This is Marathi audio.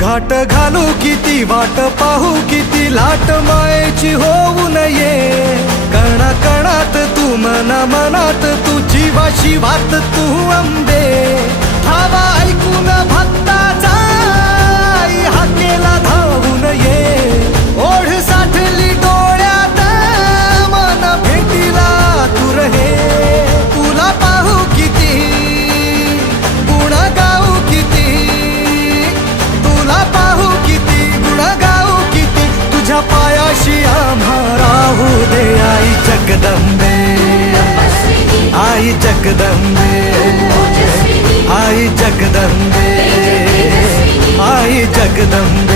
घाट घालू किती वाट पाहू किती लाट मायेची होऊ नये कणा कणात तू मना मनात तू जीवा शिवात तू अंबे धावा ऐकून भक्ताचा आई हाकेला धावून ये ओढ साठली डोळ्यात मन भेटीला तू रहे तुला पाहू किती गुण गाऊ किती तुला पाहू किती गुण गाऊ किती तुझ्या पायाशी आम्हा राहू दे आई जगदंबे आई जगदंबे आई जगदंबे आई जगदंबे